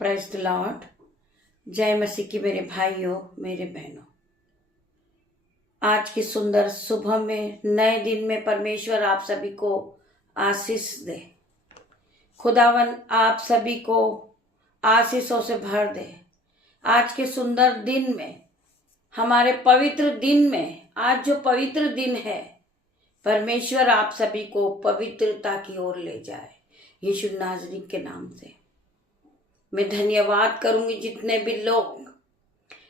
Praise the Lord. जय मसीह की मेरे भाइयों, मेरे बहनों। आज की सुंदर सुबह में, नए दिन में परमेश्वर आप सभी को आशीष दे। खुदावन आप सभी को आशीषों से भर दे। आज के सुंदर दिन में, हमारे पवित्र दिन में, आज जो पवित्र दिन है, परमेश्वर आप सभी को पवित्रता की ओर ले जाए, यीशु नाज़री के नाम से। मैं धन्यवाद करूंगी जितने भी लोग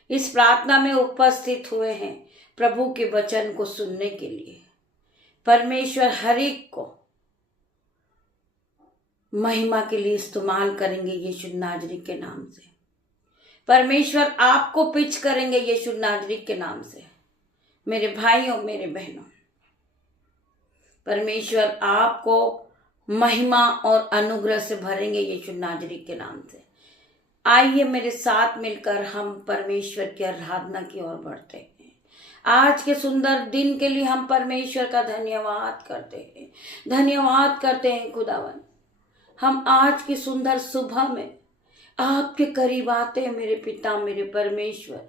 इस प्रार्थना में उपस्थित हुए हैं प्रभु के वचन को सुनने के लिए। परमेश्वर हर एक को महिमा के लिए इस्तेमाल करेंगे यीशु नाज़री के नाम से। परमेश्वर आपको पिच करेंगे यीशु नाज़री के नाम से। मेरे भाइयों, मेरे बहनों, परमेश्वर आपको महिमा और अनुग्रह से भरेंगे यीशु नाज़री के नाम से। आइए मेरे साथ मिलकर हम परमेश्वर की आराधना की ओर बढ़ते हैं। आज के सुंदर दिन के लिए हम परमेश्वर का धन्यवाद करते हैं, धन्यवाद करते हैं खुदावन। हम आज की सुंदर सुबह में आपके करीब आते हैं मेरे पिता, मेरे परमेश्वर।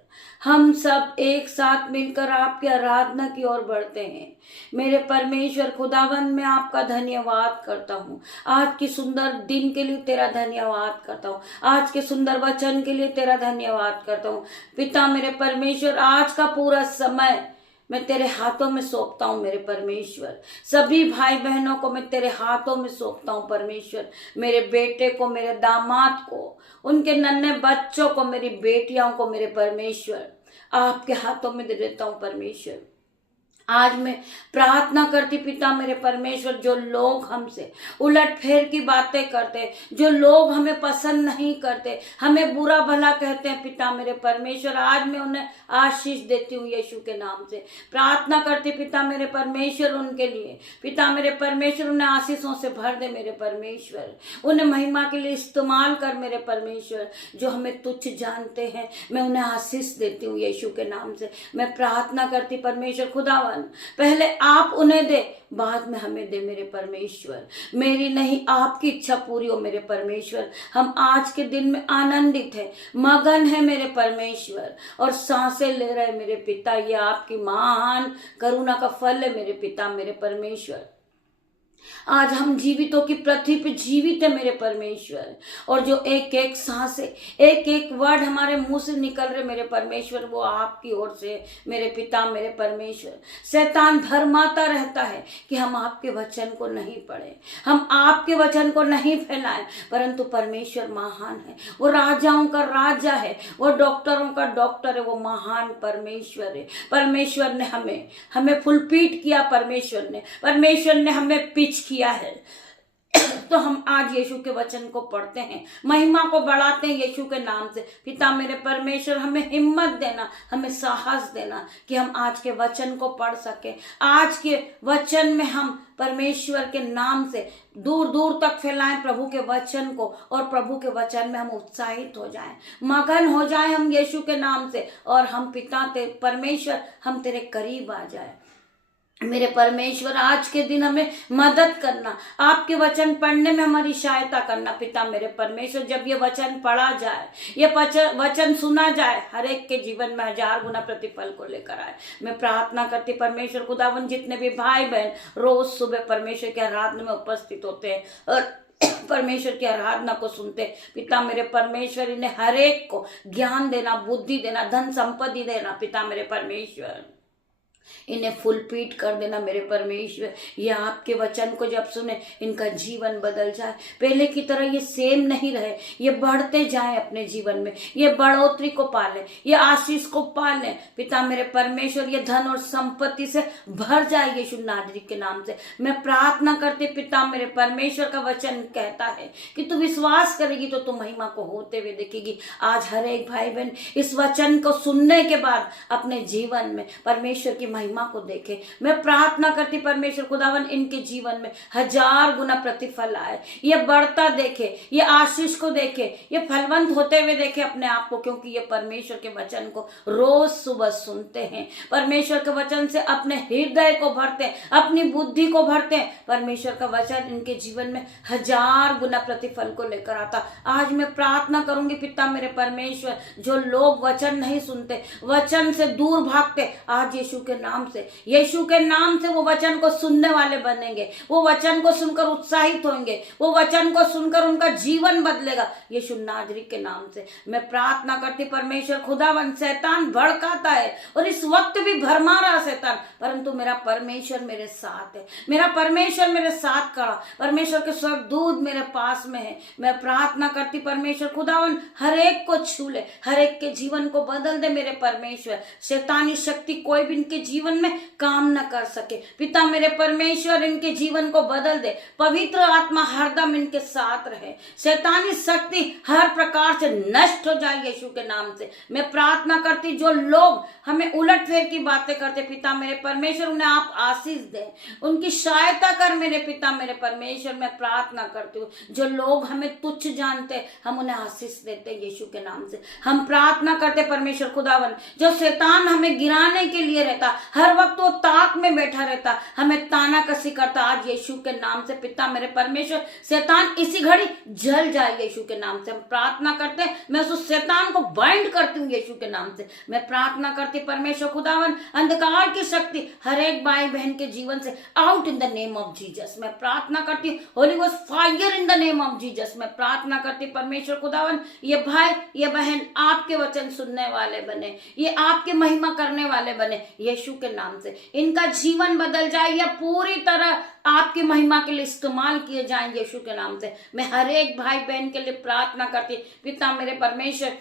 हम सब एक साथ मिलकर आपकी आराधना की ओर बढ़ते हैं। मेरे परमेश्वर खुदावन, मैं आपका धन्यवाद करता हूँ। आज की सुंदर दिन के लिए तेरा धन्यवाद करता हूँ। आज के सुंदर वचन के लिए तेरा धन्यवाद करता हूँ पिता मेरे परमेश्वर। आज का पूरा समय मैं तेरे हाथों में सौंपता हूँ मेरे परमेश्वर। सभी भाई बहनों को मैं तेरे हाथों में सौंपता हूँ परमेश्वर। मेरे बेटे को, मेरे दामाद को, उनके नन्हे बच्चों को, मेरी बेटियों को मेरे परमेश्वर आपके हाथों में दे देता हूँ परमेश्वर। आज मैं प्रार्थना करती पिता मेरे परमेश्वर, जो लोग हमसे उलट फेर की बातें करते, जो लोग हमें पसंद नहीं करते, हमें बुरा भला कहते हैं पिता मेरे परमेश्वर, आज मैं उन्हें आशीष देती हूँ यीशु के नाम से। प्रार्थना करती पिता मेरे परमेश्वर उनके लिए। पिता मेरे परमेश्वर उन्हें आशीषों से भर दे मेरे परमेश्वर। उन्हें महिमा के लिए इस्तेमाल कर मेरे परमेश्वर। जो हमें तुच्छ जानते हैं मैं उन्हें आशीष देती हूँ यीशु के नाम से। मैं प्रार्थना करती परमेश्वर खुदावन, पहले आप उन्हें दे, बाद में हमें दे मेरे परमेश्वर। मेरी नहीं आपकी इच्छा पूरी हो मेरे परमेश्वर। हम आज के दिन में आनंदित है, मगन है मेरे परमेश्वर, और सांसें ले रहे मेरे पिता। ये आपकी महान करुणा का फल है मेरे पिता मेरे परमेश्वर। आज हम जीवितों की पृथ्वी पे जीवित है मेरे परमेश्वर, और जो एक एक सांसें, एक एक वर्ड हमारे मुंह से निकल रहे मेरे परमेश्वर, वो आपकी ओर से मेरे पिता मेरे परमेश्वर। शैतान भरमाता रहता है कि हम आपके वचन को नहीं पढ़े, हम आपके वचन को नहीं फैलाएं, परंतु परमेश्वर महान है। वो राजाओं का राजा है, वो डॉक्टरों का डॉक्टर है, वो महान परमेश्वर है। परमेश्वर ने हमें फुलपीट किया, परमेश्वर ने हमें पिच किया है। तो हम आज यीशु के वचन को पढ़ते हैं, महिमा को बढ़ाते हैं यीशु के नाम से। पिता मेरे परमेश्वर, हमें हिम्मत देना, हमें साहस देना कि हम आज के वचन को पढ़ सके। आज के वचन में हम परमेश्वर के नाम से दूर दूर तक फैलाएं प्रभु के वचन को, और प्रभु के वचन में हम उत्साहित हो जाएं, मगन हो जाएं हम यीशु के नाम से, और हम पिता परमेश्वर हम तेरे करीब आ जाए मेरे परमेश्वर। आज के दिन हमें मदद करना, आपके वचन पढ़ने में हमारी सहायता करना पिता मेरे परमेश्वर। जब ये वचन पढ़ा जाए, ये वचन सुना जाए, हर एक के जीवन में 1000 गुना प्रतिफल को लेकर आए। मैं प्रार्थना करती परमेश्वर खुदावन, जितने भी भाई बहन रोज सुबह परमेश्वर के आराधना में उपस्थित होते हैं और परमेश्वर की आराधना को सुनते, पिता मेरे परमेश्वर इन्हें हर एक को ज्ञान देना, बुद्धि देना, धन संपत्ति देना पिता मेरे परमेश्वर। इन्हें फुलपीट कर देना मेरे परमेश्वर। ये आपके वचन को जब सुने, इनका जीवन बदल जाए, पहले की तरह ये सेम नहीं रहे, ये बढ़ते जाए अपने जीवन में, ये बढ़ोतरी को पाले, ये आशीष को पाले पिता मेरे परमेश्वर। ये धन और संपत्ति से भर जाए यीशु नाज़री के नाम से। मैं प्रार्थना करती पिता मेरे परमेश्वर का वचन कहता है कि तू विश्वास करेगी तो तू महिमा को होते हुए देखेगी। आज हर एक भाई बहन इस वचन को सुनने के बाद अपने जीवन में परमेश्वर की महिमा को देखे। मैं प्रार्थना करती परमेश्वर खुदावन इनके जीवन में 1000 गुना प्रतिफल आए, ये बढ़ता देखे, ये आशीष को देखे, ये फलवंत होते हुए देखे अपने आप को, क्योंकि ये परमेश्वर के वचन को रोज सुबह सुनते हैं, परमेश्वर के वचन से अपने हृदय को भरते हैं, अपनी बुद्धि को भरते हैं। परमेश्वर का वचन इनके जीवन में 1000 गुना प्रतिफल को लेकर आता। आज मैं प्रार्थना करूंगी पिता मेरे परमेश्वर, जो लोग वचन नहीं सुनते, वचन से दूर भागते, आज यीशु के नाम से, यीशु के नाम से वो वचन को सुनने वाले बनेंगे, वो वचन को सुनकर उत्साहित होंगे, वो वचन को सुनकर उनका जीवन बदलेगा। यीशु नाजरी के नाम से मैं प्रार्थना करती परमेश्वर खुदावन, शैतान भड़काता है और इस वक्त भी भरमा रहा शैतान, परंतु मेरा परमेश्वर मेरे साथ है, मेरा परमेश्वर मेरे साथ खड़ा, परमेश्वर के स्वर्गदूत मेरे पास में है। मैं प्रार्थना करती परमेश्वर खुदावन हर एक को छू ले, हर एक के जीवन को बदल दे मेरे परमेश्वर, शैतानी शक्ति कोई भी इनके जीवन में काम न कर सके। पिता मेरे परमेश्वर इनके जीवन को बदल दे, पवित्र आत्मा हरदम इनके साथ रहे, शैतानी शक्ति हर प्रकार से नष्ट हो जाए यीशु के नाम से। मैं प्रार्थना करती जो लोग हमें उलट फेर की बातें करते, पिता मेरे परमेश्वर उन्हें आप आशीष दे, उनकी सहायता कर मेरे पिता मेरे परमेश्वर। मैं प्रार्थना करती हूँ जो लोग हमें तुच्छ जानते, हम उन्हें आशीष देते यीशु के नाम से। हम प्रार्थना करते परमेश्वर खुदावन, जो शैतान हमें गिराने के लिए रहता, हर वक्त वो ताक में बैठा रहता, हमें ताना कसी करता, आज यीशु के नाम से पिता मेरे परमेश्वर शैतान इसी घड़ी जल जाए यीशु के नाम से। हम प्रार्थना करते हैं, मैं उस शैतान को बाइंड करती हूँ यीशु के नाम से। मैं प्रार्थना करती परमेश्वर खुदावन अंधकार की शक्ति हर एक भाई बहन के जीवन से out in the name of Jesus. मैं प्रार्थना करती Holi ghost fire in the name of Jesus. मैं प्रार्थना करती परमेश्वर खुदावन ये भाई ये बहन आपके वचन सुनने वाले बने, ये आपकी महिमा करने वाले बने यीशु के नाम से। इनका जीवन बदल जाए, या पूरी तरह आपकी महिमा के लिए इस्तेमाल किए जाएं यीशु के नाम से। मैं हर एक भाई बहन के लिए प्रार्थना करती पिता मेरे परमेश्वर,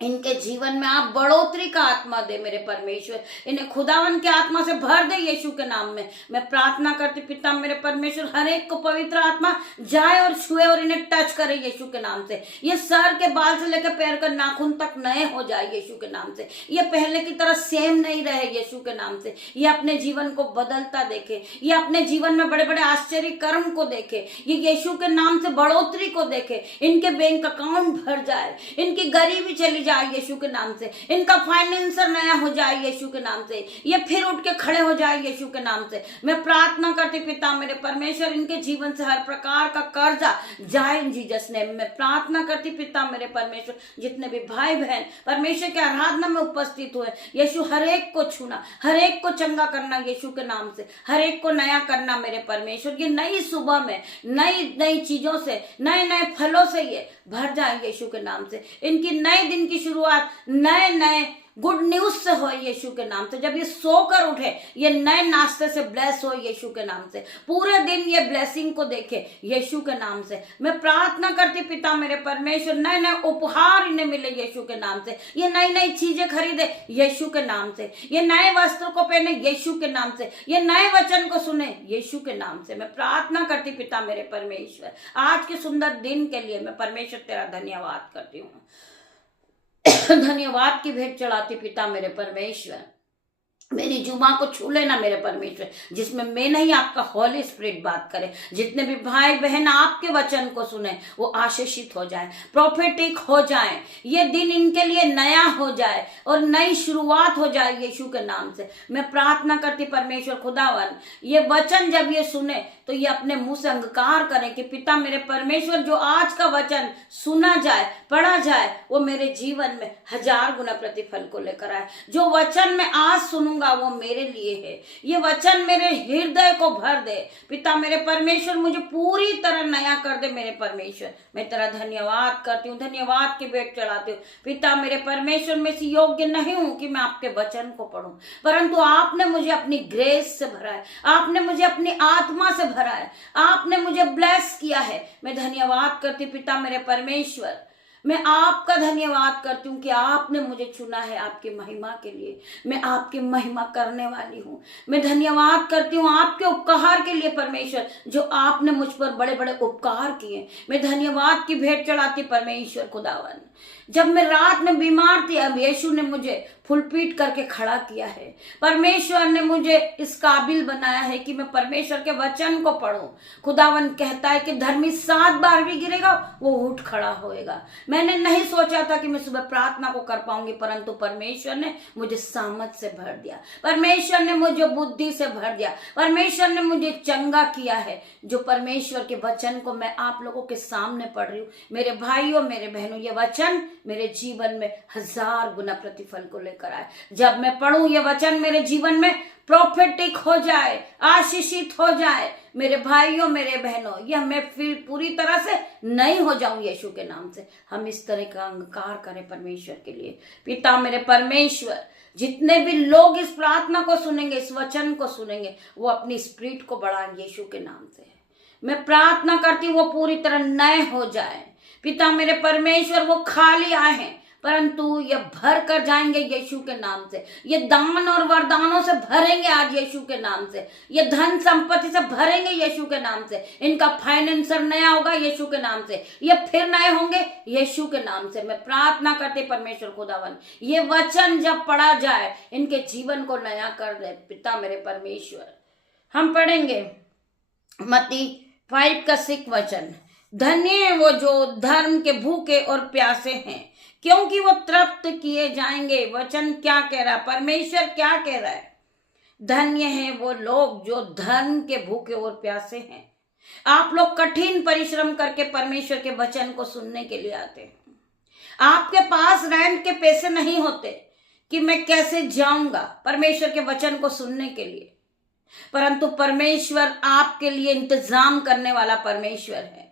इनके जीवन में आप बढ़ोतरी का आत्मा दे मेरे परमेश्वर, इन्हें खुदावन के आत्मा से भर दे यीशु के नाम में। मैं प्रार्थना करती पिता मेरे परमेश्वर हर एक को पवित्र आत्मा जाए और छुए और इन्हें टच करे यीशु के नाम से। ये सर के बाल से लेकर पैर का नाखून तक नए हो जाए यीशु के नाम से। ये पहले की तरह सेम नहीं रहे यीशु के नाम से। ये अपने जीवन को बदलता देखे, ये अपने जीवन में बड़े बड़े आश्चर्य कर्म को देखे, ये यीशु के नाम से बढ़ोतरी को देखे, इनके बैंक अकाउंट भर जाए, इनकी गरीबी चली जाए यीशु के नाम से, इनका फाइनेंसर नया हो जाए यीशु के नाम से, ये फिर उठ के खड़े हो जाए यीशु के नाम से। मैं प्रार्थना करती पिता मेरे परमेश्वर इनके जीवन से हर प्रकार का कर्जा जाए इन जीसस नेम। मैं प्रार्थना करती पिता मेरे परमेश्वर जितने भी भाई बहन परमेश्वर के आराधना में उपस्थित हुए, यीशु हर एक को छूना, हर एक को चंगा करना यीशु के नाम से, हर एक को नया करना मेरे परमेश्वर। ये नई सुबह में नई नई चीजों से, नए नए फलों से ये भर जाए यीशु के नाम से। इनकी नए दिन की शुरुआत नए नए गुड न्यूज से हो यीशु के नाम से। जब ये सोकर उठे ये नए नाश्ते से ब्लेस हो यीशु के नाम से, पूरे दिन ये ब्लेसिंग को देखे यीशु के नाम से। मैं प्रार्थना करती पिता मेरे परमेश्वर नए नए उपहार इन्हें मिले यीशु के नाम से, ये नई नई चीजें खरीदे यीशु के नाम से, ये नए वस्त्र को पहने यीशु के नाम से, ये नए वचन को सुने यीशु के नाम से। मैं प्रार्थना करती पिता मेरे परमेश्वर आज के सुंदर दिन के लिए मैं परमेश्वर तेरा धन्यवाद करती हूँ, धन्यवाद की भेंट चढ़ाती पिता मेरे परमेश्वर। मेरी जुबान को छू लेना मेरे परमेश्वर, जिसमें मैं नहीं आपका हॉली स्पिरिट बात करे। जितने भी भाई बहन आपके वचन को सुने वो आशीषित हो जाए, प्रोफेटिक हो जाए, ये दिन इनके लिए नया हो जाए और नई शुरुआत हो जाए यीशु के नाम से। मैं प्रार्थना करती परमेश्वर खुदावन ये वचन जब ये सुने तो ये अपने मुंह से अंगीकार करें कि पिता मेरे परमेश्वर जो आज का वचन सुना जाए, पढ़ा जाए, वो मेरे जीवन में 1000 गुना प्रतिफल को लेकर आए। जो वचन मैं आज सुनूंगा वो मेरे लिए है, ये वचन मेरे हृदय को भर दे पिता मेरे परमेश्वर, मुझे पूरी तरह नया कर दे मेरे परमेश्वर। मैं तेरा धन्यवाद करती हूँ, धन्यवाद की भेंट चढ़ाती हूँ पिता मेरे परमेश्वर। मैं इसी योग्य नहीं हूँ कि मैं आपके वचन को पढ़ूं, परंतु आपने मुझे अपनी ग्रेस से भरा है, आपने मुझे अपनी आत्मा से भरा है, आपने मुझे ब्लेस किया है। मैं धन्यवाद करती पिता मेरे परमेश्वर, मैं आपका धन्यवाद करती हूँ कि आपने मुझे चुना है आपकी महिमा के लिए। मैं आपकी महिमा करने वाली हूँ। मैं धन्यवाद करती हूँ आपके उपकार के लिए परमेश्वर, जो आपने मुझ पर बड़े बड़े उपकार किए। मैं धन्यवाद की भेंट चढ़ाती परमेश्वर खुदावन। जब मैं रात में बीमार थी अब यीशु ने मुझे फुलपीट करके खड़ा किया है। परमेश्वर ने मुझे इस काबिल बनाया है कि मैं परमेश्वर के वचन को पढूं। खुदावन कहता है कि धर्मी 7 बार भी गिरेगा वो उठ खड़ा होएगा। मैंने नहीं सोचा था कि मैं सुबह प्रार्थना को कर पाऊंगी, परंतु परमेश्वर ने मुझे सामर्थ से भर दिया, परमेश्वर ने मुझे बुद्धि से भर दिया, परमेश्वर ने मुझे चंगा किया है। जो परमेश्वर के वचन को मैं आप लोगों के सामने पढ़ रही हूँ, मेरे भाइयों मेरे बहनों, ये वचन मेरे जीवन में 1000 गुना प्रतिफल को लेकर आए। जब मैं पढ़ूं ये वचन मेरे जीवन में प्रोफेटिक हो जाए, आशीषित हो जाए मेरे भाइयों मेरे बहनों, यह मैं फिर पूरी तरह से नहीं हो जाऊं यीशु के नाम से। हम इस तरह का अंगीकार करें परमेश्वर के लिए। पिता मेरे परमेश्वर, जितने भी लोग इस प्रार्थना को सुनेंगे, इस वचन को सुनेंगे, वो अपनी स्पिरिट को बढ़ाएं यीशु के नाम से। मैं प्रार्थना करती हूँ वो पूरी तरह नए हो जाए। पिता मेरे परमेश्वर, वो खाली आए हैं परंतु ये भर कर जाएंगे यीशु के नाम से। ये दान और वरदानों से भरेंगे आज यीशु के नाम से। ये धन संपत्ति से भरेंगे यीशु के नाम से। इनका फाइनेंसर नया होगा यीशु के नाम से। ये फिर नए होंगे यीशु के नाम से। मैं प्रार्थना करते परमेश्वर खुदावन, ये वचन जब पढ़ा जाए इनके जीवन को नया कर दे। पिता मेरे परमेश्वर, हम पढ़ेंगे मत्ती 5 का 6 वचन। धन्य है वो जो धर्म के भूखे और प्यासे हैं, क्योंकि वो तृप्त किए जाएंगे। वचन क्या कह रहा है, परमेश्वर क्या कह रहा है? धन्य है वो लोग जो धर्म के भूखे और प्यासे हैं। आप लोग कठिन परिश्रम करके परमेश्वर के वचन को सुनने के लिए आते हैं। आपके पास रेंट के पैसे नहीं होते कि मैं कैसे जाऊंगा परमेश्वर के वचन को सुनने के लिए, परंतु परमेश्वर आपके लिए इंतजाम करने वाला परमेश्वर है।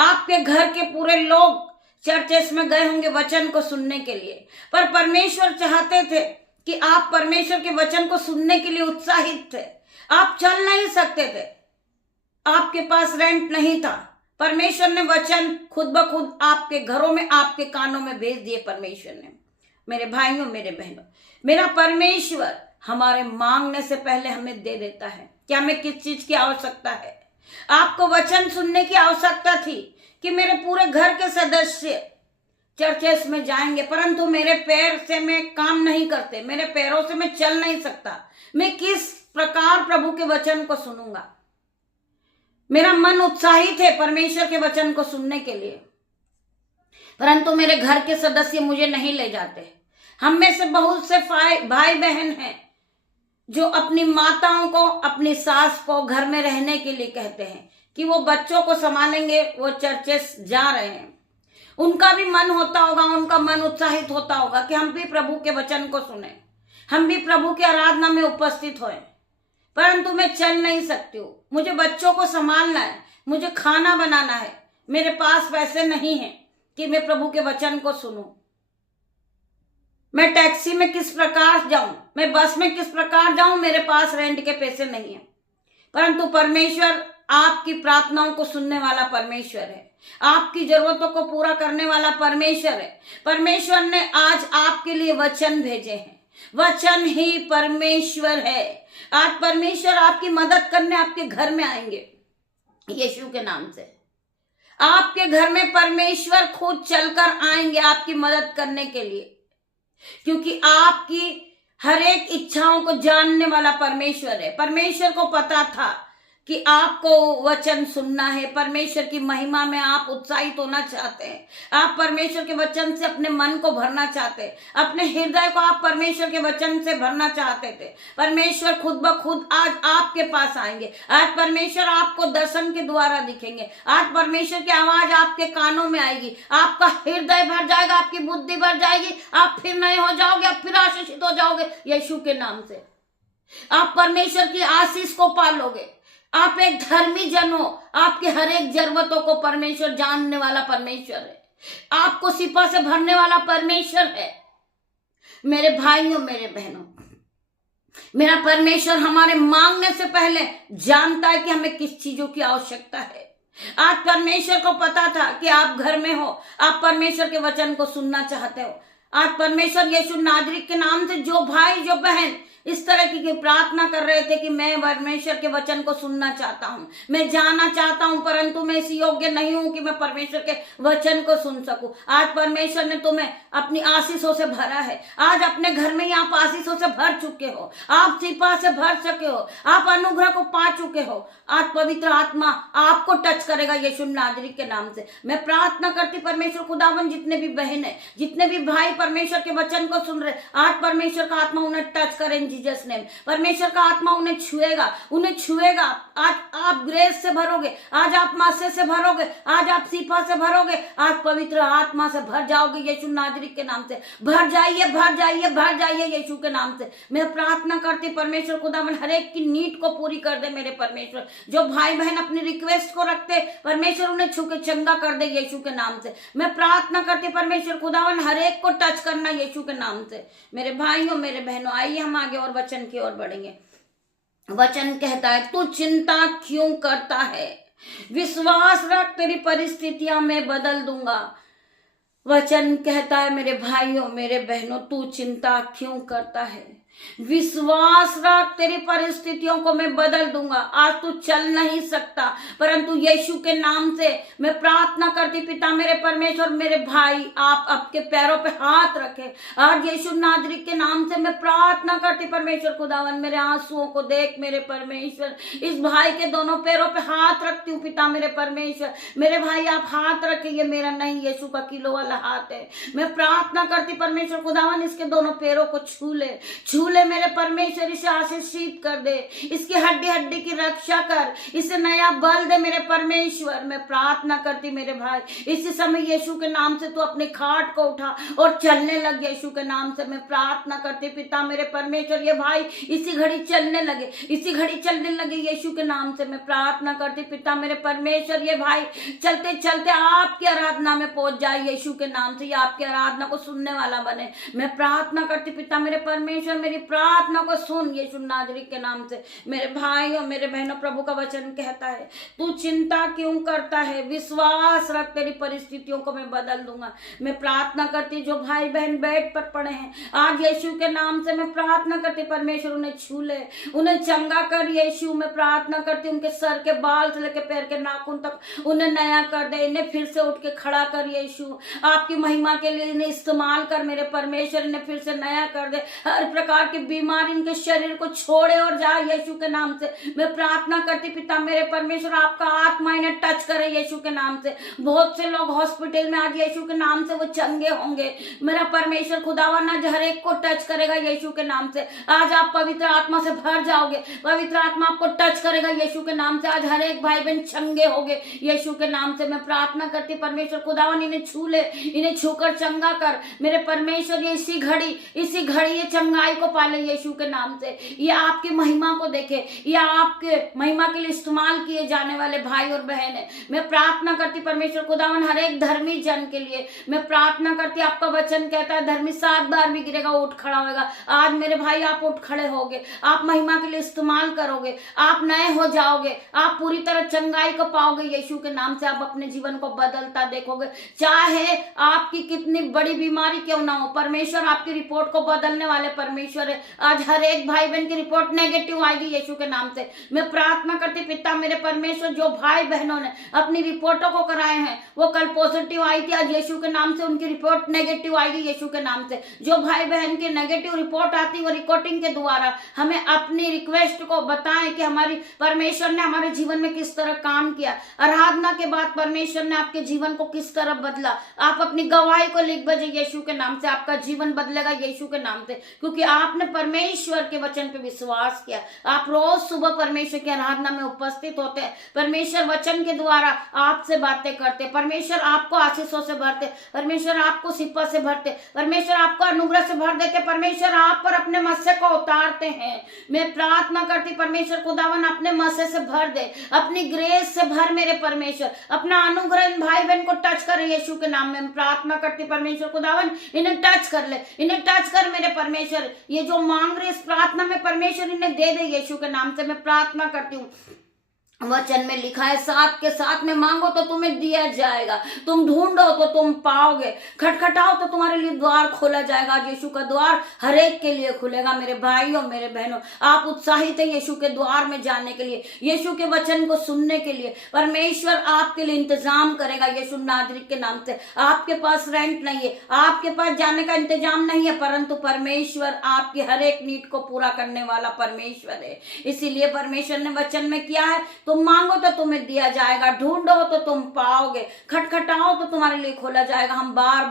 आपके घर के पूरे लोग चर्चेस में गए होंगे वचन को सुनने के लिए, पर परमेश्वर चाहते थे कि आप परमेश्वर के वचन को सुनने के लिए उत्साहित थे। आप चल नहीं सकते थे, आपके पास रेंट नहीं था। परमेश्वर ने वचन खुद ब खुद आपके घरों में, आपके कानों में भेज दिए परमेश्वर ने। मेरे भाइयों मेरे बहनों, मेरा परमेश्वर हमारे मांगने से पहले हमें दे देता है कि हमें किस चीज की आवश्यकता है। आपको वचन सुनने की आवश्यकता थी कि मेरे पूरे घर के सदस्य चर्चेस में जाएंगे, परंतु मेरे पैर से मैं काम नहीं करते, मेरे पैरों से मैं चल नहीं सकता, मैं किस प्रकार प्रभु के वचन को सुनूंगा। मेरा मन उत्साहित है परमेश्वर के वचन को सुनने के लिए, परंतु मेरे घर के सदस्य मुझे नहीं ले जाते। हम में से बहुत से भाई बहन हैं जो अपनी माताओं को, अपनी सास को घर में रहने के लिए कहते हैं कि वो बच्चों को संभालेंगे, वो चर्चेस जा रहे हैं। उनका भी मन होता होगा, उनका मन उत्साहित होता होगा कि हम भी प्रभु के वचन को सुने, हम भी प्रभु की आराधना में उपस्थित हों, परंतु मैं चल नहीं सकती हूँ। मुझे बच्चों को संभालना है, मुझे खाना बनाना है, मेरे पास पैसे नहीं है कि मैं प्रभु के वचन को सुनूं। मैं टैक्सी में किस प्रकार जाऊं, मैं बस में किस प्रकार जाऊं, मेरे पास रेंट के पैसे नहीं है। परंतु परमेश्वर आपकी प्रार्थनाओं को सुनने वाला परमेश्वर है, आपकी जरूरतों को पूरा करने वाला परमेश्वर है। परमेश्वर ने आज आपके लिए वचन भेजे हैं, वचन ही परमेश्वर है। आज परमेश्वर आपकी मदद करने आपके घर में आएंगे यीशु के नाम से। आपके घर में परमेश्वर खुद चलकर आएंगे आपकी मदद करने के लिए, क्योंकि आपकी हर एक इच्छाओं को जानने वाला परमेश्वर है। परमेश्वर को पता था कि आपको वचन सुनना है, परमेश्वर की महिमा में आप उत्साहित होना चाहते हैं, आप परमेश्वर के वचन से अपने मन को भरना चाहते हैं, अपने हृदय को आप परमेश्वर के वचन से भरना चाहते थे। परमेश्वर खुद ब खुद आज आपके पास आएंगे। आज परमेश्वर आपको दर्शन के द्वारा दिखेंगे, आज परमेश्वर की आवाज आपके कानों में आएगी, आपका हृदय भर जाएगा, आपकी बुद्धि भर जाएगी, आप फिर नए हो जाओगे, आप फिर आशीषित हो जाओगे यीशु के नाम से। आप परमेश्वर की आशीष को पालोगे, आप एक धर्मी जन हो। आपके हर एक जरूरतों को परमेश्वर जानने वाला परमेश्वर है, आपको सिपा से भरने वाला परमेश्वर है। मेरे भाइयों मेरे बहनों, मेरा परमेश्वर हमारे मांगने से पहले जानता है कि हमें किस चीजों की आवश्यकता है। आज परमेश्वर को पता था कि आप घर में हो, आप परमेश्वर के वचन को सुनना चाहते हो, आज परमेश्वर यीशु नाजरीक के नाम से जो भाई जो बहन इस तरह की प्रार्थना कर रहे थे कि मैं परमेश्वर के वचन को सुनना चाहता हूं, मैं जाना चाहता हूं, परंतु मैं इस योग्य नहीं हूं कि मैं परमेश्वर के वचन को सुन सकूं, आज परमेश्वर ने तुम्हें अपनी आशीषों से भरा है। आज अपने घर में आप आशीषों से भर चुके हो, आप सिपा से भर चुके हो, आप अनुग्रह को पा चुके हो। आज पवित्र आत्मा आपको टच करेगा यीशु नाजरीक के नाम से। मैं प्रार्थना करती परमेश्वर खुदावन, जितने भी बहन है, जितने भी भाई परमेश्वर के वचन को सुन रहे, आज परमेश्वर का आत्मा उन्हें टच करे जीसस नेम। परमेश्वर का आत्मा उन्हें छुएगा, उन्हें छुएगा। आज आप ग्रेस से भरोगे, आज आप मस्से से भरोगे, आज आप सीफा से भरोगे, आज पवित्र आत्मा से भर जाओगे यीशु नाजरीक के नाम से। भर जाइए, भर जाइए, भर जाइए यीशु के नाम से। मैं प्रार्थना करती परमेश्वर खुदावन हर एक की नीड को पूरी कर दे मेरे परमेश्वर। जो भाई बहन अपनी रिक्वेस्ट को रखते परमेश्वर उन्हें छू के चंगा कर दे यीशु के नाम से। मैं प्रार्थना करती परमेश्वर खुदावन हर एक को टच करना यीशु के नाम से। मेरे भाइयों, मेरे बहनों, आइए हम आगे और वचन की ओर बढ़ेंगे। वचन कहता है, तू चिंता क्यों करता है, विश्वास रख, तेरी परिस्थितियां मैं बदल दूंगा। वचन कहता है मेरे भाइयों, मेरे बहनों, तू चिंता क्यों करता है, विश्वास रख, तेरी परिस्थितियों को मैं बदल दूंगा। आज तू चल नहीं सकता, परंतु यीशु के नाम से मैं प्रार्थना करती पिता मेरे परमेश्वर, मेरे भाई आप आपके पैरों पे हाथ रखे। आज यीशु नाजरीक के नाम से मैं प्रार्थना करती परमेश्वर खुदावन, मेरे आंसुओं को देख मेरे परमेश्वर। इस भाई के दोनों पैरों पे हाथ रखती हूँ पिता मेरे परमेश्वर। मेरे भाई आप हाथ रखे, ये मेरा नहीं, यीशु का किलो वाला हाथ है। मैं प्रार्थना करती परमेश्वर खुदावन, इसके दोनों पैरों को छू ले मेरे परमेश्वर, इसे आशीषित कर दे, इसकी हड्डी हड्डी की रक्षा कर, इसे नया बल दे मेरे परमेश्वर। मैं प्रार्थना करती मेरे भाई, इसी समय यीशु के नाम से तू अपने खाट को उठा और चलने लग यीशु के नाम से। मैं प्रार्थना करती पिता मेरे परमेश्वर, ये भाई इसी घड़ी चलने लगे, इसी घड़ी चलने लगे यीशु के नाम से। मैं प्रार्थना करती पिता मेरे परमेश्वर, ये भाई चलते चलते आपकी आराधना में पहुंच जाए यीशु के नाम से, ये आपकी आराधना को सुनने वाला बने। मैं प्रार्थना करती पिता मेरे परमेश्वर, मेरी प्रार्थना को सुन यीशु नाजरीक के नाम से। मेरे भाइयों, मेरे बहनों, प्रभु का वचन कहता है, तू चिंता क्यों करता है, विश्वास रख, तेरी परिस्थितियों को मैं बदल दूंगा। मैं प्रार्थना करती जो भाई बहन बेड पर पड़े हैं, आज यीशु के नाम से मैं प्रार्थना करती परमेश्वर उन्हें छू ले, उन्हें चंगा कर यीशु। मैं प्रार्थना करती उनके सर के बाल से लेकर पैर के नाखून तक उन्हें नया कर दे, इन्हें फिर से उठ के खड़ा कर यीशु। आपकी महिमा के लिए इन्हें इस्तेमाल कर मेरे परमेश्वर, इन्हें फिर से नया कर दे। हर प्रकार की बीमारी इनके शरीर को छोड़े और जाए यीशु के नाम से। मैं प्रार्थना करती पिता मेरे परमेश्वर, आपका आत्मा इन्हें टच करे यीशु के नाम से। बहुत से लोग हॉस्पिटल में आज यीशु के नाम से वो चंगे होंगे। मेरा परमेश्वर खुदावन आज हर एक को टच करेगा यीशु के नाम से। आज आप पवित्र आत्मा से भर जाओगे, पवित्र आत्मा आपको टच करेगा यीशु के नाम से। आज हर एक भाई बहन चंगे होंगे यीशु के नाम से। मैं प्रार्थना करती परमेश्वर खुदावन इन्हें छू ले, इन्हें छूकर चंगा कर मेरे परमेश्वर। ये इसी घड़ी ये चंगाई को पाले यीशु के नाम से। ये आपकी महिमा को देखे, ये आपके महिमा के लिए इस्तेमाल किए जाने वाले भाई और बहन है। मैं प्रार्थना करती परमेश्वर खुदावन हर एक धर्मी जन के लिए। मैं प्रार्थना करती, आपका वचन कहता है धर्मी 7 बार भी गिरेगा उठ खड़ा होगा। आज मेरे भाई आप उठ खड़े होगे, आप महिमा के लिए इस्तेमाल करोगे, आप नए हो जाओगे, आप पूरी तरह चंगाई को पाओगे यीशु के नाम से। आप अपने जीवन को बदलता देखोगे, चाहे आपकी कितनी बड़ी बीमारी क्यों ना हो, परमेश्वर आपकी रिपोर्ट को बदलने वाले परमेश्वर है। आज हर एक भाई बहन की रिपोर्ट नेगेटिव आएगी यीशु के नाम से। मैं प्रार्थना करती पिता मेरे परमेश्वर, जो भाई बहनों ने अपनी रिपोर्टों को कराए हैं, वो कल पॉजिटिव आई थी, आज यीशु के नाम से उनकी रिपोर्ट नेगेटिव आएगी यीशु के नाम से। जो भाई बहन की नेगेटिव रिपोर्ट आती है वो रिकॉर्डिंग के द्वारा हमें अपनी रिक्वेस्ट को बताएं कि हमारी परमेश्वर ने हमारे जीवन में किस तरह काम किया, आराधना के बाद परमेश्वर ने आपके जीवन को किस तरह बदला। आप अपनी गवाही को लिख बजे यीशु के नाम से, आपका जीवन बदलेगा यीशु के नाम से, क्योंकि आपने परमेश्वर के वचन पे विश्वास किया। आप रोज सुबह परमेश्वर की आराधना में उपस्थित होते हैं, परमेश्वर वचन के द्वारा आपसे बातें करते, परमेश्वर आपको आशीषों से भरते, परमेश्वर आपको सिपा से भरते, परमेश्वर आपको अनुग्रह से भर देते, परमेश्वर आप पर अपने मस्से को उतारते हैं। मैं प्रार्थना करती परमेश्वर खुदावन अपने मस्से से भर दे, अपनी ग्रेस से भर मेरे परमेश्वर, अपना अनुग्रह इन भाई बहन को टच करे यीशु के नाम में। प्रार्थना करती परमेश्वर खुदावन इन्हें टच कर ले, इन्हें टच कर मेरे परमेश्वर। ये जो मांग रहे इस प्रार्थना में परमेश्वर इन्हें दे दे यीशु के नाम से। मैं प्रार्थना करती हूँ वचन में लिखा है, साथ के साथ में मांगो तो तुम्हें दिया जाएगा, तुम ढूंढो तो तुम पाओगे, खटखटाओ तो तुम्हारे लिए द्वार खोला जाएगा। आज यीशु का द्वार हर एक के लिए खुलेगा। मेरे भाइयों, मेरे बहनों, आप उत्साहित हैं यीशु के द्वार में जाने के लिए, यीशु के वचन को सुनने के लिए। परमेश्वर आपके लिए इंतजाम करेगा यीशु नाजरीत के नाम से। आपके पास रेंट नहीं है, आपके पास जाने का इंतजाम नहीं है, परंतु परमेश्वर आपकी हर एक नीड को पूरा करने वाला परमेश्वर है। इसीलिए परमेश्वर ने वचन में किया है, तुम मांगो तो तुम्हें दिया जाएगा, ढूंढो तो तुम पाओगे, खटखटाओ तो तुम्हारे लिए खोला जाएगा। हम बार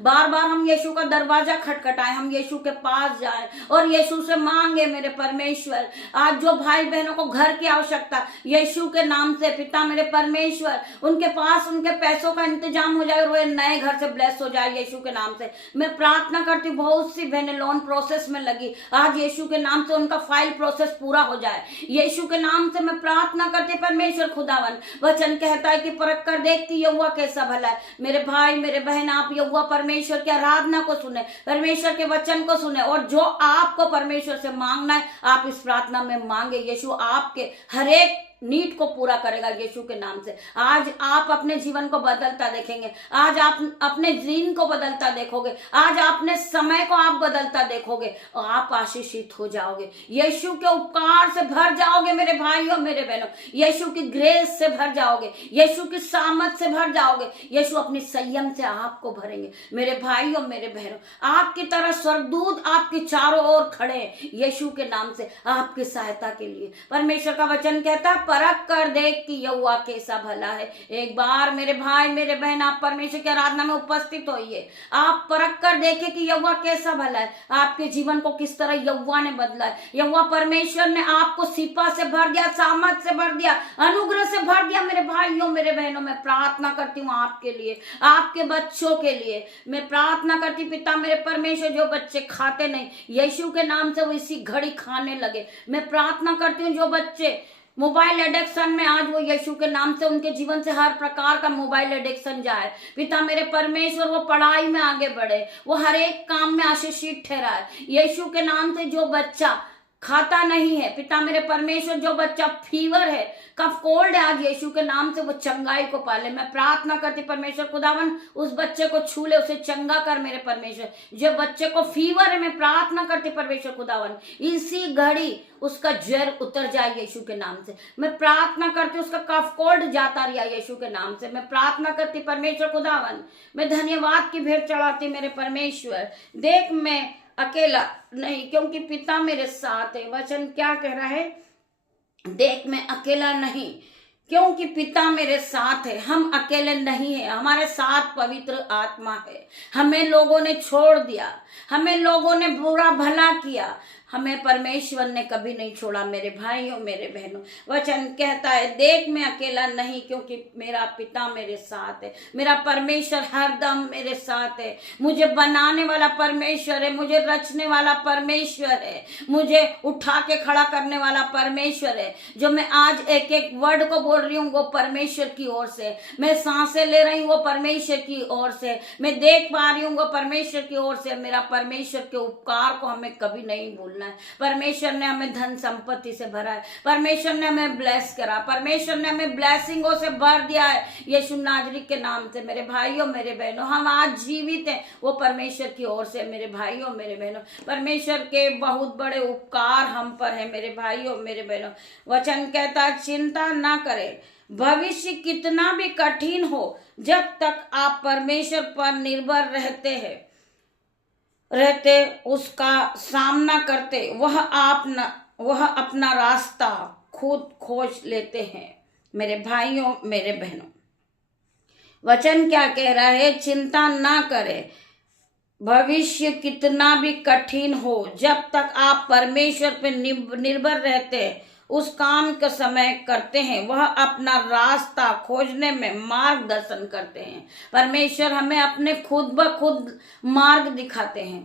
बार हम यीशु का दरवाजा खटखटाएं, हम यीशु के पास जाएं और यीशु से मांगे। मेरे परमेश्वर, आज जो भाई बहनों को घर की आवश्यकता, यीशु के नाम से पिता मेरे परमेश्वर उनके पास उनके पैसों का इंतजाम हो जाए और वे नए घर से ब्लेस हो जाए यीशु के नाम से। मैं प्रार्थना करती, बहुत सी बहनें लोन प्रोसेस में लगी, आज यीशु के नाम से उनका फाइल प्रोसेस पूरा हो जाए। यीशु के नाम से मैं प्रार्थना करते परमेश्वर खुदावन, वचन कहता है कि परख कर देख कि यहोवा कैसा भला है। मेरे भाई, मेरे बहन, आप यहोवा परमेश्वर की आराधना को सुने, परमेश्वर के वचन को सुने और जो आपको परमेश्वर से मांगना है आप इस प्रार्थना में मांगे। यीशु आपके हर एक नीड को पूरा करेगा यीशु के नाम से। आज आप अपने जीवन को बदलता देखेंगे, आज आप अपने दिन को बदलता देखोगे, आज अपने समय को आप बदलता देखोगे और आप आशीषित हो जाओगे, यीशु के उपकार से भर जाओगे। मेरे भाइयों, मेरे बहनों, यीशु की ग्रेस से भर जाओगे, यीशु की सामर्थ से भर जाओगे, यीशु अपनी संयम से आपको भरेंगे। मेरे भाइयों, मेरे बहनों, आपकी तरह स्वर्गदूत आपके चारों ओर खड़े हैं यीशु के नाम से आपकी सहायता के लिए। परमेश्वर का वचन कहता है, परख कर देख कि यहोवा कैसा भला है। एक बार मेरे भाई, मेरे बहन, आप परमेश्वर की आराधना में उपस्थित होइए, आप परख कर देखें कि यहोवा कैसा भला है, आपके जीवन को किस तरह यहोवा ने बदला है। यहोवा परमेश्वर ने आपको सिपा से भर दिया, सामर्थ से भर दिया, अनुग्रह से भर दिया। मेरे भाइयों, मेरे बहनों, मैं प्रार्थना करती हूँ आपके लिए, आपके बच्चों के लिए मैं प्रार्थना करती, पिता मेरे परमेश्वर, जो बच्चे खाते नहीं यीशु के नाम से वो इसी घड़ी खाने लगे। मैं प्रार्थना करती हूँ जो बच्चे मोबाइल एडिक्शन में, आज वो यीशु के नाम से उनके जीवन से हर प्रकार का मोबाइल एडिक्शन जाए। पिता मेरे परमेश्वर, वो पढ़ाई में आगे बढ़े, वो हर एक काम में आशीषित ठहराए यीशु के नाम से। जो बच्चा खाता नहीं है, पिता मेरे परमेश्वर, जो बच्चा फीवर है, कफ कोल्ड है, आज यीशु के नाम से वो चंगाई को पाले। मैं प्रार्थना करती परमेश्वर खुदावन, उस बच्चे को छू ले, उसे चंगा कर मेरे परमेश्वर। जो बच्चे को फीवर है, मैं प्रार्थना करती परमेश्वर खुदावन, इसी घड़ी उसका ज्वर उतर जाए यीशु के नाम से। मैं प्रार्थना करती उसका कफ कोल्ड जाता रहा यीशु के नाम से। मैं प्रार्थना करती परमेश्वर खुदावन, मैं धन्यवाद की भेंट चढ़ाती मेरे परमेश्वर। देख मैं अकेला नहीं, क्योंकि पिता मेरे साथ है। वचन क्या कह रहा है? देख मैं अकेला नहीं, क्योंकि पिता मेरे साथ है। हम अकेले नहीं है, हमारे साथ पवित्र आत्मा है। हमें लोगों ने छोड़ दिया, हमें लोगों ने बुरा भला किया, हमें परमेश्वर ने कभी नहीं छोड़ा। मेरे भाइयों, मेरे बहनों, वचन कहता है, देख मैं अकेला नहीं, क्योंकि मेरा पिता मेरे साथ है। मेरा परमेश्वर हरदम मेरे साथ है। मुझे बनाने वाला परमेश्वर है, मुझे रचने वाला परमेश्वर है, मुझे उठा के खड़ा करने वाला परमेश्वर है। जो मैं आज एक एक वर्ड को बोल रही हूँ वो परमेश्वर की ओर से, मैं सांसें ले रही हूँ वो परमेश्वर की ओर से, मैं देख पा रही हूँ वो परमेश्वर की ओर से। मेरा परमेश्वर के उपकार को हमें कभी नहीं भूलना। परमेश्वर ने हमें धन संपत्ति से भरा है, परमेश्वर ने हमें ब्लेस करा, परमेश्वर ने हमें ब्लेसिंगों से भर दिया है यीशु नाजरी के नाम से। मेरे भाइयों, मेरे बहनों, हम आज जीवित हैं वो परमेश्वर की ओर से। मेरे भाइयों, मेरे बहनों, परमेश्वर के बहुत बड़े उपकार हम पर है। मेरे भाइयों, मेरे बहनों, वचन कहता है, चिंता ना करें, भविष्य कितना भी कठिन हो, जब तक आप परमेश्वर पर निर्भर रहते उसका सामना करते, वह अपना रास्ता खुद खोज लेते हैं। मेरे भाइयों, मेरे बहनों, वचन क्या कह रहा है? चिंता ना करें, भविष्य कितना भी कठिन हो, जब तक आप परमेश्वर पर निर्भर रहते उस काम का समय करते हैं, वह अपना रास्ता खोजने में मार्गदर्शन करते हैं। परमेश्वर हमें अपने खुद ब खुद मार्ग दिखाते हैं,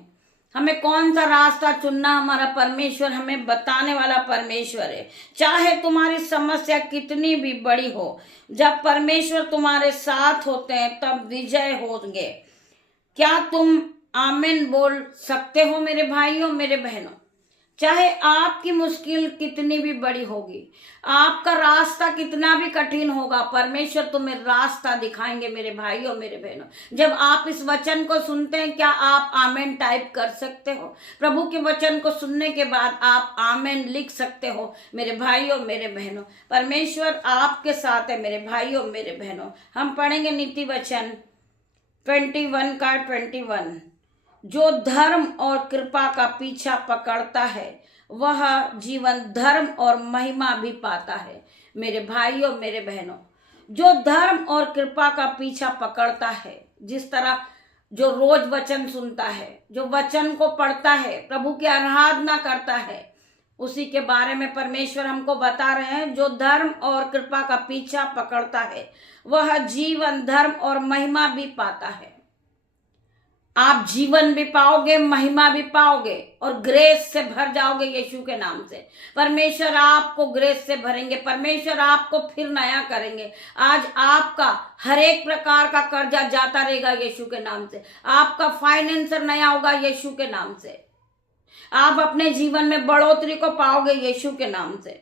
हमें कौन सा रास्ता चुनना। हमारा परमेश्वर हमें बताने वाला परमेश्वर है। चाहे तुम्हारी समस्या कितनी भी बड़ी हो, जब परमेश्वर तुम्हारे साथ होते हैं तब विजय होंगे। क्या तुम आमीन बोल सकते हो मेरे भाइयों, मेरे बहनों? चाहे आपकी मुश्किल कितनी भी बड़ी होगी, आपका रास्ता कितना भी कठिन होगा, परमेश्वर तुम्हें रास्ता दिखाएंगे मेरे भाइयों मेरे बहनों। जब आप इस वचन को सुनते हैं, क्या आप आमेन टाइप कर सकते हो? प्रभु के वचन को सुनने के बाद आप आमेन लिख सकते हो मेरे भाइयों मेरे बहनों। परमेश्वर आपके साथ है मेरे भाइयों मेरे बहनों। हम पढ़ेंगे नीति वचन 21 का 21। जो धर्म और कृपा का पीछा पकड़ता है वह जीवन, धर्म और महिमा भी पाता है मेरे भाइयों मेरे बहनों। जो धर्म और कृपा का पीछा पकड़ता है, जिस तरह जो रोज वचन सुनता है, जो वचन को पढ़ता है, प्रभु की आराधना करता है, उसी के बारे में परमेश्वर हमको बता रहे हैं। जो धर्म और कृपा का पीछा पकड़ता है वह जीवन, धर्म और महिमा भी पाता है। आप जीवन भी पाओगे, महिमा भी पाओगे और ग्रेस से भर जाओगे यीशु के नाम से। परमेश्वर आपको ग्रेस से भरेंगे, परमेश्वर आपको फिर नया करेंगे। आज आपका हर एक प्रकार का कर्जा जाता रहेगा यीशु के नाम से। आपका फाइनेंसर नया होगा यीशु के नाम से। आप अपने जीवन में बढ़ोतरी को पाओगे यीशु के नाम से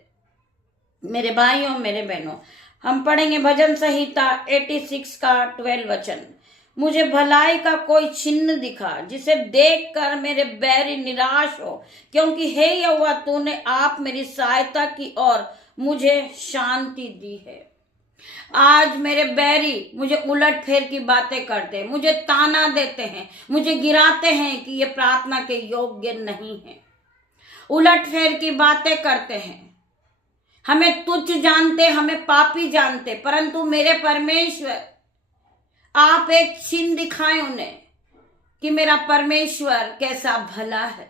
मेरे भाइयों मेरे बहनों। हम पढ़ेंगे भजन संहिता 86 का 12 वचन। मुझे भलाई का कोई चिन्ह दिखा जिसे देखकर मेरे बैरी निराश हो, क्योंकि हे यहोवा तूने आप मेरी सहायता की और मुझे शांति दी है। आज मेरे बैरी मुझे उलट फेर की बातें करते हैं, मुझे ताना देते हैं, मुझे गिराते हैं कि ये प्रार्थना के योग्य नहीं है। उलट फेर की बातें करते हैं, हमें तुच्छ जानते, हमें पापी जानते, परंतु मेरे परमेश्वर आप एक चिन्ह दिखाएं उन्हें कि मेरा परमेश्वर कैसा भला है।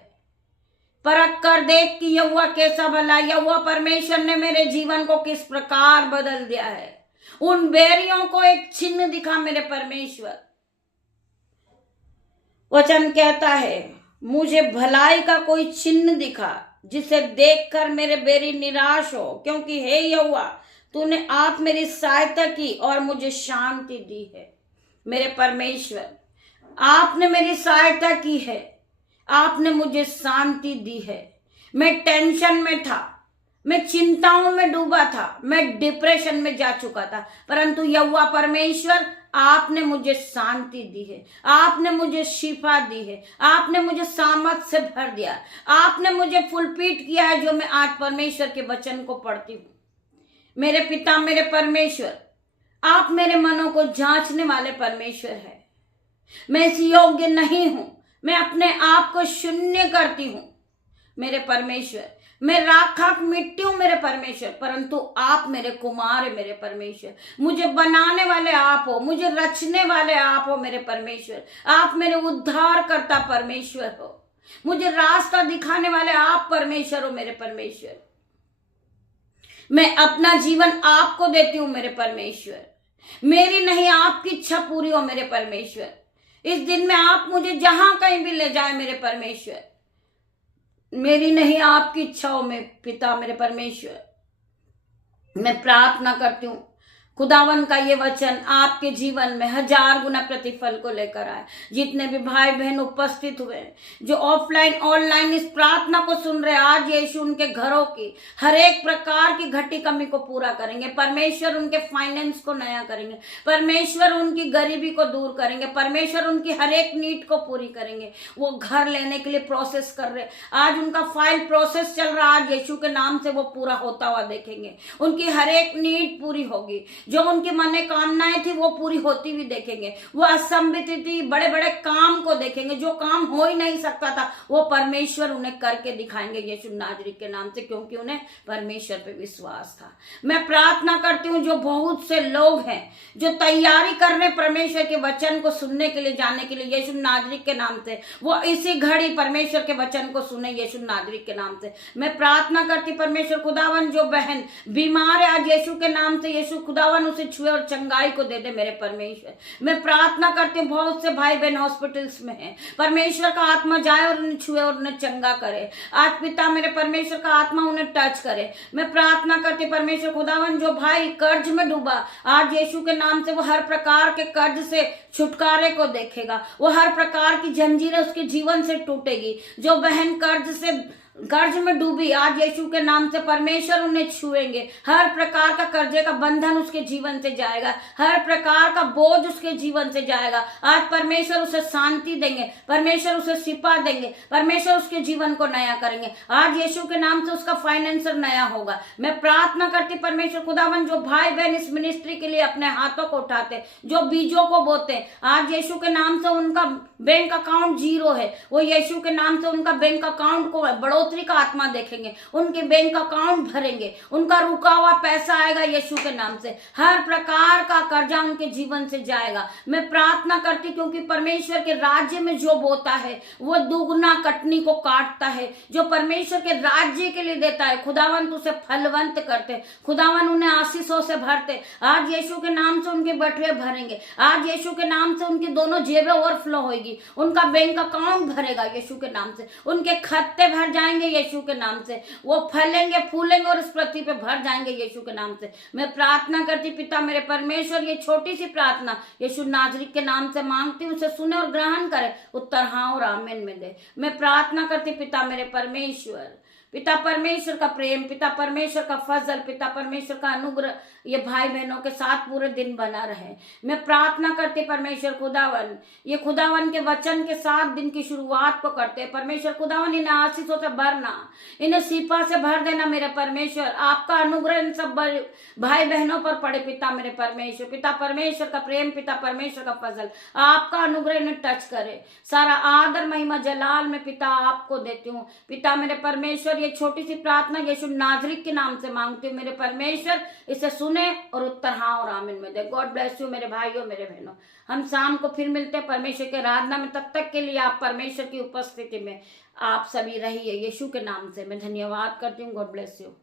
परख कर देख कि यहोवा कैसा भला, यहोवा परमेश्वर ने मेरे जीवन को किस प्रकार बदल दिया है। उन बैरियों को एक चिन्ह दिखा मेरे परमेश्वर। वचन कहता है मुझे भलाई का कोई चिन्ह दिखा जिसे देखकर मेरे बैरी निराश हो, क्योंकि हे यहोवा तूने आप मेरी सहायता की और मुझे शांति दी है। मेरे परमेश्वर आपने मेरी सहायता की है, आपने मुझे शांति दी है। मैं टेंशन में था, मैं चिंताओं में डूबा था, मैं डिप्रेशन में जा चुका था, परंतु यहोवा परमेश्वर आपने मुझे शांति दी है, आपने मुझे शिफा दी है, आपने मुझे सामर्थ से भर दिया, आपने मुझे फुलफिल किया है जो मैं आज परमेश्वर के वचन को पढ़ती हूँ। मेरे पिता मेरे परमेश्वर, आप मेरे मनों को जांचने वाले परमेश्वर है। मैं इस योग्य नहीं हूं, मैं अपने आप को शून्य करती हूं मेरे परमेश्वर। मैं राख मिट्टी हूं मेरे परमेश्वर, परंतु आप मेरे कुमार है मेरे परमेश्वर। मुझे बनाने वाले आप हो, मुझे रचने वाले आप हो मेरे परमेश्वर। आप मेरे उद्धार करता परमेश्वर हो, मुझे रास्ता दिखाने वाले आप परमेश्वर हो मेरे परमेश्वर। मैं अपना जीवन आपको देती हूं मेरे परमेश्वर। मेरी नहीं आपकी इच्छा पूरी हो मेरे परमेश्वर। इस दिन में आप मुझे जहां कहीं भी ले जाए मेरे परमेश्वर, मेरी नहीं आपकी इच्छा हो मेरे पिता मेरे परमेश्वर। मैं प्रार्थना करती हूँ खुदावन का ये वचन आपके जीवन में 1000 गुना प्रतिफल को लेकर आए। जितने भी भाई बहन उपस्थित हुए हैं, जो ऑफलाइन ऑनलाइन इस प्रार्थना को सुन रहे हैं, आज यीशु उनके घरों की हर एक प्रकार की घटी कमी को पूरा करेंगे। परमेश्वर उनके फाइनेंस को नया करेंगे, परमेश्वर उनकी गरीबी को दूर करेंगे, परमेश्वर उनकी हर एक नीड को पूरी करेंगे। वो घर लेने के लिए प्रोसेस कर रहे, आज उनका फाइल प्रोसेस चल रहा, आज यीशु के नाम से वो पूरा होता हुआ देखेंगे। उनकी हर एक नीड पूरी होगी, जो उनकी मन कामनाएं थी वो पूरी होती हुई देखेंगे। वो असंभित थी, बड़े बड़े काम को देखेंगे, जो काम हो ही नहीं सकता था वो परमेश्वर उन्हें करके दिखाएंगे यीशु नाजरी के नाम से, क्योंकि उन्हें परमेश्वर पे विश्वास था। मैं प्रार्थना करती हूँ जो बहुत से लोग हैं जो तैयारी कर रहे परमेश्वर के वचन को सुनने के लिए, जाने के लिए यीशु नाजरी के नाम से, वो इसी घड़ी परमेश्वर के वचन को सुने यीशु नाजरी के नाम से। मैं प्रार्थना करती परमेश्वर खुदावन जो बहन बीमार है आज यीशु के नाम से, यीशु खुदावन उसे छुए और चंगाई को दे दे मेरे परमेश्वर। मैं प्रार्थना करती हूँ बहुत से भाई बहन हॉस्पिटल्स में हैं, परमेश्वर का आत्मा जाए और उन्हें छुए और उन्हें चंगा करे। आज पिता मेरे परमेश्वर का आत्मा उन्हें टच करे। मैं प्रार्थना करती परमेश्वर खुदावन जो भाई कर्ज में डूबा, आज यीशु के नाम से वो हर प्रकार के कर्ज से छुटकारे को देखेगा, वो हर प्रकार की जंजीरें उसके जीवन से टूटेगी। जो बहन कर्ज से कर्ज में डूबी, आज यीशु के नाम से परमेश्वर उन्हें छुएंगे। हर प्रकार का कर्जे का बंधन उसके जीवन से जाएगा, हर प्रकार का बोझ उसके जीवन से जाएगा। आज परमेश्वर उसे शांति देंगे, परमेश्वर उसे शिफा देंगे, परमेश्वर उसके जीवन को नया करेंगे। आज यीशु के नाम से उसका फाइनेंसर नया होगा। मैं प्रार्थना करती परमेश्वर खुदावन, जो भाई बहन इस मिनिस्ट्री के लिए अपने हाथों को उठाते, जो बीजों को बोते, आज यीशु के नाम से उनका बैंक अकाउंट जीरो है, वो यीशु के नाम से उनका बैंक अकाउंट को बढ़ोतरी का आत्मा देखेंगे, उनके बैंक अकाउंट भरेंगे, उनका रुका हुआ पैसा आएगा यीशु के नाम से। हर प्रकार का कर्जा उनके जीवन से जाएगा। मैं प्रार्थना करती, क्योंकि परमेश्वर के राज्य में जो बोता है वो दुगना कटनी को काटता है। जो परमेश्वर के राज्य के लिए देता है, खुदावन उसे फलवंत करते, खुदावन उन्हें आशीषों से भरते। आज यीशु के नाम से उनके बटुए भरेंगे, आज यीशु के नाम से उनकी दोनों जेबें ओवरफ्लो होगी, उनका बैंक अकाउंट भरेगा यीशु के नाम से, उनके खत्ते भर जाएंगे यीशु के नाम से, वो फलेंगे फूलेंगे और इस पृथ्वी पे भर जाएंगे यीशु के नाम से। मैं प्रार्थना करती पिता मेरे परमेश्वर, ये छोटी सी प्रार्थना यीशु नाजरी के नाम से मांगती हूँ, उसे सुने और ग्रहण करे, उत्तर हाँ और आमीन में दे। मैं प्रार्थना करती पिता मेरे परमेश्वर, पिता परमेश्वर का प्रेम, पिता परमेश्वर का फजल, पिता परमेश्वर का अनुग्रह ये भाई बहनों के साथ पूरे दिन बना रहे। मैं प्रार्थना करते परमेश्वर खुदावन, ये खुदावन के वचन के साथ दिन की शुरुआत को करते परमेश्वर खुदावन, इन्हें आशीषों से भरना, इन्हें शिफा से भर देना मेरे परमेश्वर। आपका अनुग्रह इन सब भाई बहनों पर पड़े पिता मेरे परमेश्वर। पिता परमेश्वर का प्रेम, पिता परमेश्वर का फजल, आपका अनुग्रह इन्हें टच करे। सारा आदर महिमा जलाल में पिता आपको देती हूँ। पिता मेरे परमेश्वर, ये छोटी सी प्रार्थना यीशु नाजरी के नाम से मांगती हूँ मेरे परमेश्वर, इसे सुने और उत्तर हाँ और आमीन में दे। गॉड ब्लेस यू मेरे भाइयों मेरे बहनों। हम शाम को फिर मिलते हैं परमेश्वर के आराधना में। तब तक के लिए आप परमेश्वर की उपस्थिति में आप सभी रहिए। यीशु के नाम से मैं धन्यवाद करती हूँ। God bless you.